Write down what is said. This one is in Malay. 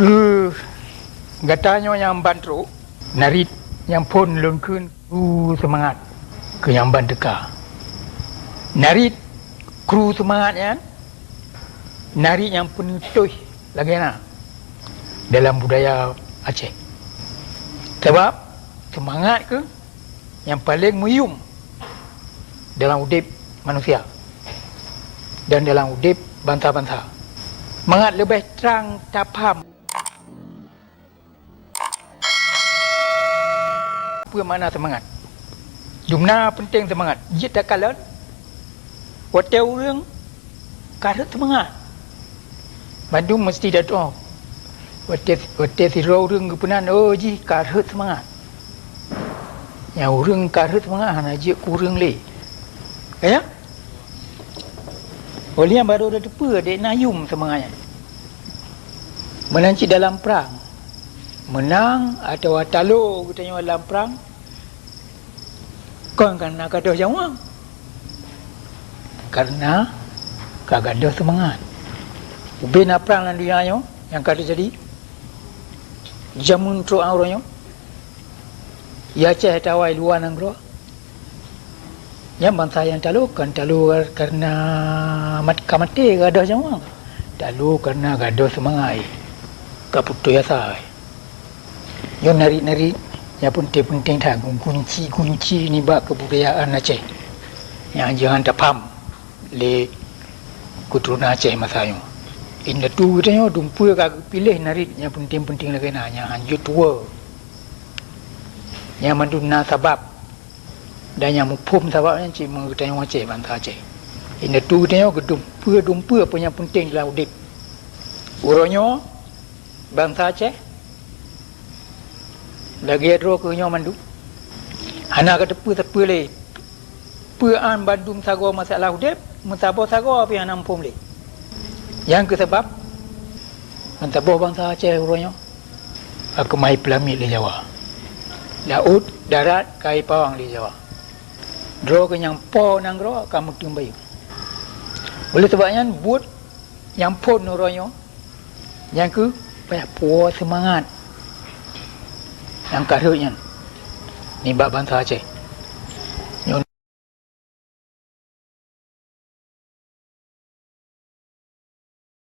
Ke gatanya yang bantro, narit yang pun lengkun, semangat ke yang bandeka. Narit kru semangatnya, narit yang penutuh lagi dalam budaya Aceh. Sebab semangat ke yang paling muyum dalam udip manusia dan dalam udip bangsa-bangsa. Semangat lebih terang tak faham apa makna semangat. Jumlah penting semangat. Dia tak kalah. Hotel orang karut semangat. Bandung mesti datang. Hotel siro orang kepunan, oh ji karut semangat. Yang orang karut semangat, hanya je kurang le. Kaya? Oleh yang baru ada tepa, dek nayum semangatnya. Menanci dalam perang. Menang atau talo katanya dalam perang. Kau kan nak gaduh jawab. Karena kagaduh semangat. Ubin nak perang dalam dunia yang kata jadi. Jamun tro auranya. Ya ceh tawai luar nanggro. Yang bangsa yang talo karena mati gaduh jawab. Talo karena gaduh semangat. Kaputu ya sai. Yang nari-nari yang penting-penting tanggung kunci ni bak kebudayaan Aceh. Yang jangan tak faham le keturunan Aceh masa yang. Inda tu katanya dumpu kagak pilih nari yang penting-penting lagi yang hanjut tua. Yang manduna sabab dan yang mupum sababnya cik mengutanya Aceh bangsa Aceh. Inda tu katanya dumpu apa yang penting dalam udip. Urangnya bangsa Aceh lagi adro ke nyo mandu anak kata tepu le pean Bandung sago masalah udep mentabo sago apa yang nampum le yang ke sebab mentabo bangsa Aceh uronyo aku mai pelamit le Jawa laut darat kai pawang le Jawa dro ke yang po nang ro kamu tumbai boleh sebabnya buat yang pon uronyo yang ke payah puas semangat yang karutnya ni bab bangsa Aceh